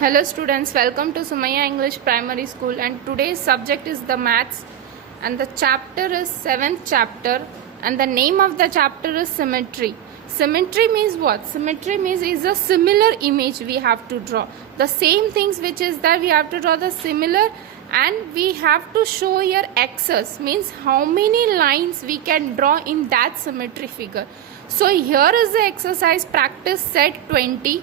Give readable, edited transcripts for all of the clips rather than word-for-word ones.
Hello students, welcome to Sumaya English Primary School, and today's subject is the maths, and the chapter is 7th chapter, and the name of the chapter is symmetry. Symmetry means what? Symmetry means is a similar image we have to draw. The same things which is there we have to draw the similar, and we have to show here axis means how many lines we can draw in that symmetry figure. So here is the exercise practice set 20.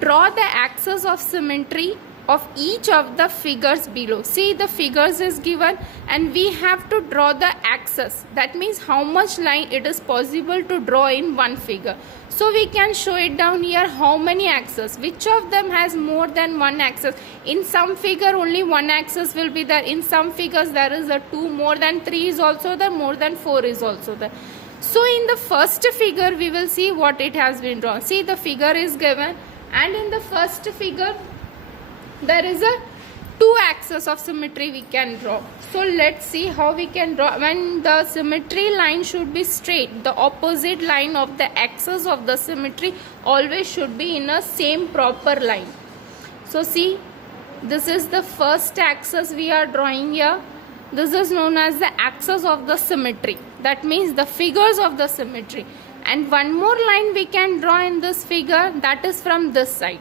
Draw the axis of symmetry of each of the figures below. See, the figures is given and we have to draw the axis. That means how much line it is possible to draw in one figure. So we can show it down here how many axes. Which of them has more than one axis? In some figure only one axis will be there. In some figures there is a 2, more than 3 is also there, more than 4 is also there. So in the first figure we will see what it has been drawn. See, the figure is given. And in the first figure, there is a 2 axis of symmetry we can draw. So let's see how we can draw. When the symmetry line should be straight, the opposite line of the axis of the symmetry always should be in a same proper line. So see, this is the first axis we are drawing here. This is known as the axis of the symmetry. That means the figures of the symmetry. And one more line we can draw in this figure, that is from this side.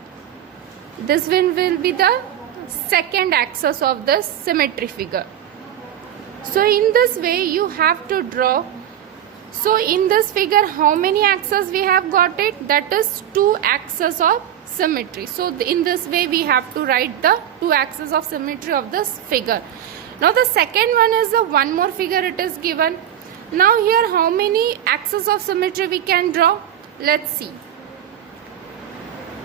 This one will be the second axis of the symmetry figure. So in this way you have to draw. So in this figure how many axes we have got it? That is 2 axes of symmetry. So in this way we have to write the 2 axes of symmetry of this figure. Now the second one is the one more figure it is given. Now here how many axes of symmetry we can draw? Let's see.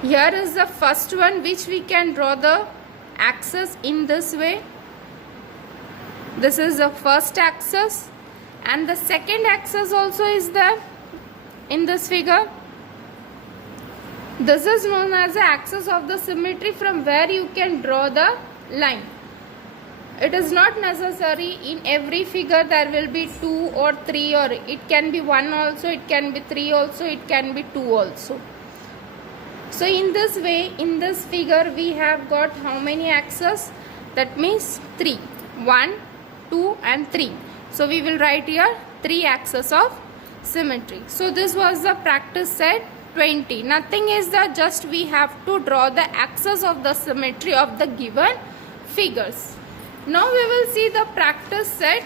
Here is the first one which we can draw the axis in this way. This is the first axis, and the second axis also is there in this figure. This is known as the axis of the symmetry from where you can draw the line. It is not necessary in every figure there will be 2 or 3, or it can be 1 also, it can be 3 also, it can be 2 also. So in this way, in this figure we have got how many axes? That means 3. 1, 2 and 3. So we will write here 3 axes of symmetry. So this was the practice set 20. Nothing is that, just we have to draw the axis of the symmetry of the given figures. Now we will see the practice set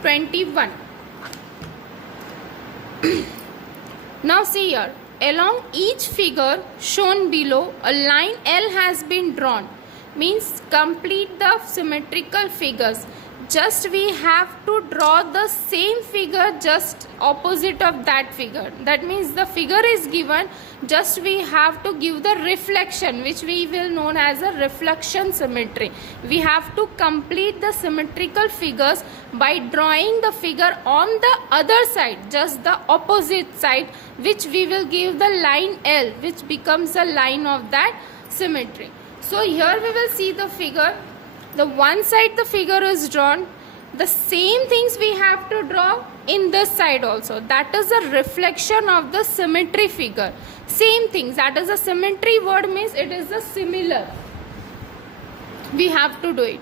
21. Now see here, along each figure shown below, a line L has been drawn. Means complete the symmetrical figures. Just we have to draw the same figure just opposite of that figure. That means the figure is given, just we have to give the reflection, which we will known as a reflection symmetry. We have to complete the symmetrical figures by drawing the figure on the other side, just the opposite side, which we will give the line L, which becomes a line of that symmetry. So here we will see the figure. The one side the figure is drawn, the same things we have to draw in this side also. That is a reflection of the symmetry figure. Same things, that is a symmetry word means it is a similar. We have to do it.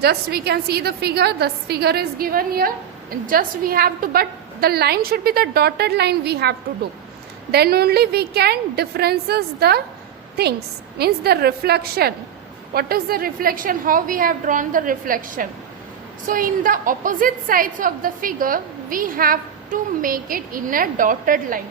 Just we can see the figure, this figure is given here. And just we have to, but the line should be the dotted line we have to do. Then only we can differences the things, means the reflection. What is the reflection? How we have drawn the reflection? So in the opposite sides of the figure, we have to make it in a dotted line.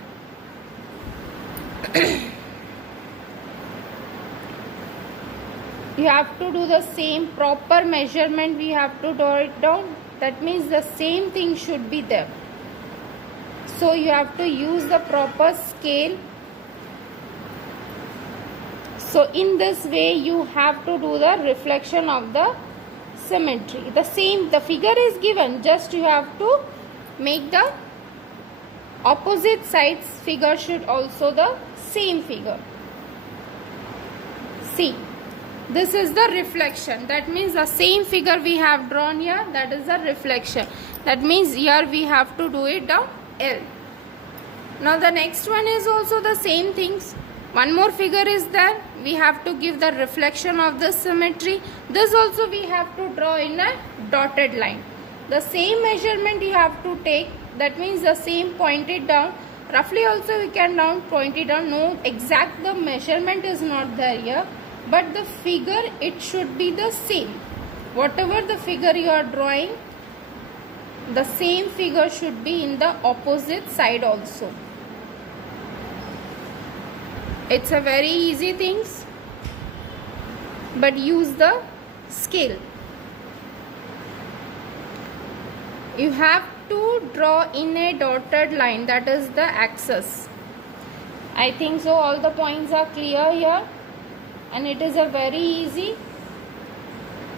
You have to do the same proper measurement, we have to draw it down. That means the same thing should be there. So you have to use the proper scale. So in this way you have to do the reflection of the symmetry. The figure is given, just you have to make the opposite sides figure should also the same figure. See, this is the reflection. That means the same figure we have drawn here, that is the reflection. That means here we have to do it down L. Now the next one is also the same things. One more figure is there. We have to give the reflection of the symmetry. This also we have to draw in a dotted line. The same measurement you have to take. That means the same pointed down. Roughly also we can point it down. No exact the measurement is not there here. But the figure, it should be the same. Whatever the figure you are drawing, the same figure should be in the opposite side also. It's a very easy things, but use the scale. You have to draw in a dotted line, that is the axis. I think so all the points are clear here, and it is a very easy.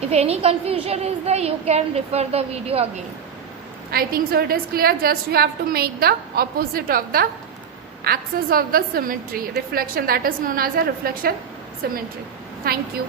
If any confusion is there, you can refer the video again. I think so it is clear. Just you have to make the opposite of the axis of the symmetry, reflection, that is known as a reflection symmetry. Thank you.